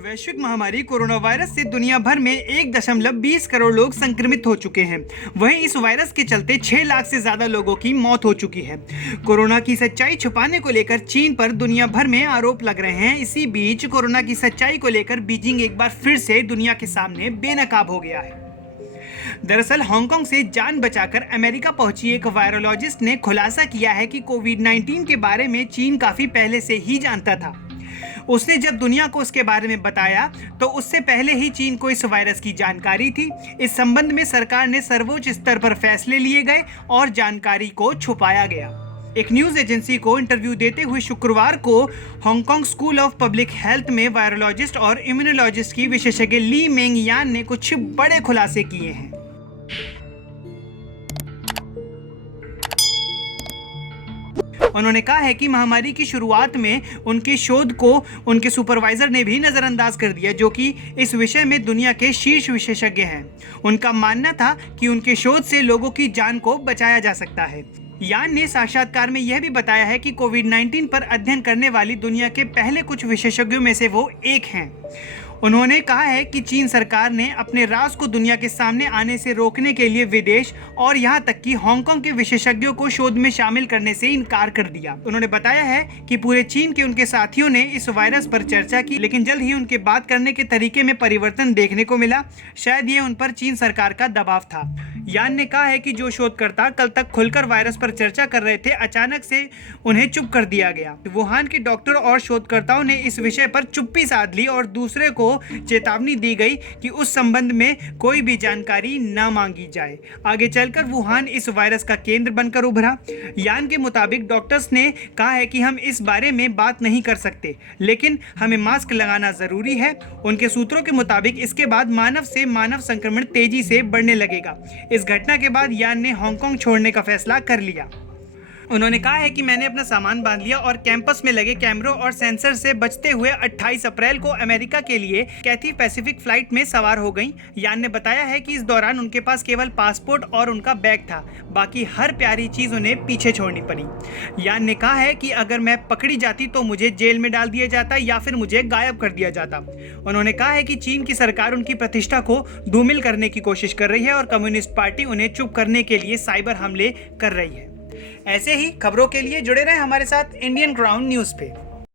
वैश्विक महामारी corona virus से दुनिया भर में 1.20 करोड़ लोग संक्रमित हो चुके हैं। वहीं इस वायरस के चलते 6 लाख से ज्यादा लोगों की मौत हो चुकी है। कोरोना की सच्चाई छुपाने को लेकर चीन पर दुनिया भर में आरोप लग रहे हैं। इसी बीच कोरोना की सच्चाई को लेकर बीजिंग एक बार फिर से दुनिया के सामने बेनकाब हो गया है। दरअसल हांगकांग से जान बचाकर अमेरिका पहुंची एक वायरोलॉजिस्ट ने खुलासा किया है कि कोविड-19 के बारे में चीन काफी पहले से ही जानता था। उसने जब दुनिया को उसके बारे में बताया तो उससे पहले ही चीन को इस वायरस की जानकारी थी। इस संबंध में सरकार ने सर्वोच्च स्तर पर फैसले लिए गए और जानकारी को छुपाया गया। एक न्यूज एजेंसी को इंटरव्यू देते हुए शुक्रवार को Hong Kong school of public health में वायरोलॉजिस्ट और इम्यूनोलॉजिस्ट की विशेषज्ञ ली मेंग यान ने कुछ बड़े खुलासे किए हैं। उन्होंने कहा है कि महामारी की शुरुआत में उनके शोध को उनके सुपरवाइजर ने भी नजरअंदाज कर दिया, जो कि इस विषय में दुनिया के शीर्ष विशेषज्ञ हैं। उनका मानना था कि उनके शोध से लोगों की जान को बचाया जा सकता है। यान ने साक्षात्कार में यह भी बताया है कि कोविड-19 पर अध्ययन करने वाली दुनिया के पहले कुछ विशेषज्ञों में से वो एक हैं। उन्होंने कहा है कि चीन सरकार ने अपने राज को दुनिया के सामने आने से रोकने के लिए विदेश और यहां तक कि हांगकांग के विशेषज्ञों को शोध में शामिल करने से इनकार कर दिया। उन्होंने बताया है कि पूरे चीन के उनके साथियों ने इस वायरस पर चर्चा की, लेकिन जल्द ही उनके बात करने के तरीके में परिवर्तन देखने को मिला। शायद ये उन पर चीन सरकार का दबाव था। यान ने कहा है कि जो शोधकर्ता कल तक खुलकर वायरस पर चर्चा कर रहे थे, अचानक से उन्हें चुप कर दिया गया। वुहान के डॉक्टर और शोधकर्ताओं ने इस विषय पर चुप्पी साध ली और दूसरे को चेतावनी दी गई कि उस संबंध में कोई भी जानकारी न मांगी जाए। आगे चलकर वुहान इस वायरस का केंद्र बनकर उभरा। यान के मुताबिक डॉक्टर्स ने कहा है कि हम इस बारे में बात नहीं कर सकते, लेकिन हमें मास्क लगाना जरूरी है। उनके सूत्रों के मुताबिक इसके बाद मानव से मानव संक्रमण तेजी से बढ़ने लगेगा। इस घटना के बाद यान ने हांगकांग छोड़ने का फैसला कर लिया। उन्होंने कहा है कि मैंने अपना सामान बांध लिया और कैंपस में लगे कैमरों और सेंसर से बचते हुए 28 अप्रैल को अमेरिका के लिए कैथी पैसिफिक फ्लाइट में सवार हो गई। यान ने बताया है कि इस दौरान उनके पास केवल पासपोर्ट और उनका बैग था, बाकी हर प्यारी चीज उन्हें पीछे छोड़नी पड़ी। यान ने कहा है कि अगर मैं पकड़ी जाती तो मुझे जेल में डाल दिया जाता या फिर मुझे गायब कर दिया जाता। उन्होंने कहा है कि चीन की सरकार उनकी प्रतिष्ठा को धूमिल करने की कोशिश कर रही है और कम्युनिस्ट पार्टी उन्हें चुप करने के लिए साइबर हमले कर रही है। ऐसे ही खबरों के लिए जुड़े रहें हमारे साथ इंडियन क्राउन न्यूज़ पे।